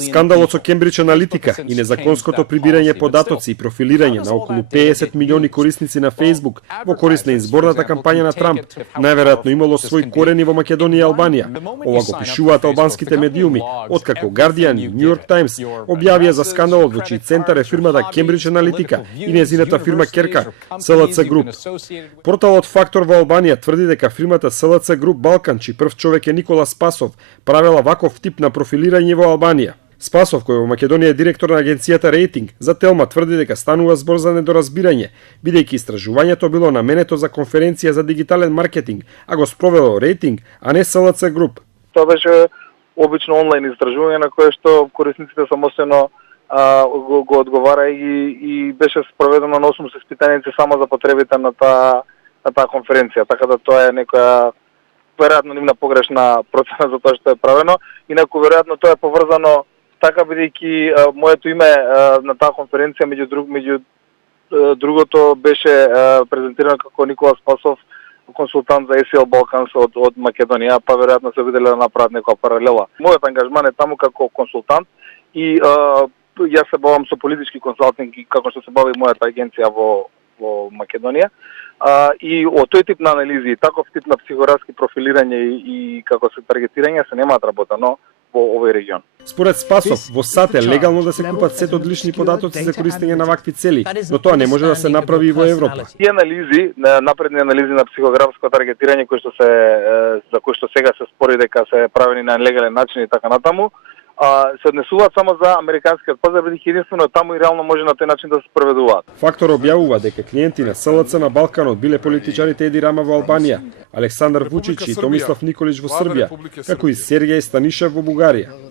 Скандалот со Кембридж Аналитика и незаконското прибирање податоци и профилирање на околу 50 милиони корисници на Facebook во корист на изборната кампања на Трамп најверојатно имало своји корени во Македонија и Албанија. Ова го пишуваат албанските медиуми, откако Guardian и New York Times објавија за скандалот во чиј центар е фирмата Кембридж Аналитика и незината фирма Керка, SLC Group. Порталот Фактор во Албанија тврди дека фирмата SLC Group Балкан, чиј прв човек е Никола Спасов, правела ваков тип на профилирање во Албанија. Спасов, кој во Македонија е директор на агенцијата Рейтинг, за Телма тврди дека станува збор за недоразбирање, бидејќи истражувањето било наменето за конференција за дигитален маркетинг, а го спровело Рейтинг, а не SLC Group. Тоа беше обично онлайн истражување на кое што корисниците самостојно го одговара и беше спроведено на 8 испитаници само за потребите на таа конференција, така да тоа е некоја веројатно нивна погрешна процена за тоа што е правено, инаку веројатно тоа е поврзано така бидејќи моето име на таа конференција меѓу другото беше презентирано како Никола Спасов, консултант за SEL Balkans од Македонија, па веројатно се виделе да направат некоја паралела. Мојот ангажман е таму како консултант и јас се бавам со политички консалтинг како што се бави мојата агенција во Македонија. И од тој тип на анализи, таков тип на психографски профилирање и како се таргетирање се немаат работено во овој регион. Според Спасов, во САД е легално да се купат сет од лични податоци за користење на вакви цели, но тоа не може да се направи и во Европа. И анализи, напредни анализи на психографско таргетирање за кои што сега се спори дека се правени на нелегален начин и така натаму, се однесуваат само за американскиот пазар, бидејќи единствено таму и реално може на тој начин да се спроведуваат. Фактор објавува дека клиенти на SLC на Балканот биле политичарите Еди Рама во Албанија, Александар Вучич и Томислав Николич во Србија, како и Сергеј Станишев во Бугарија.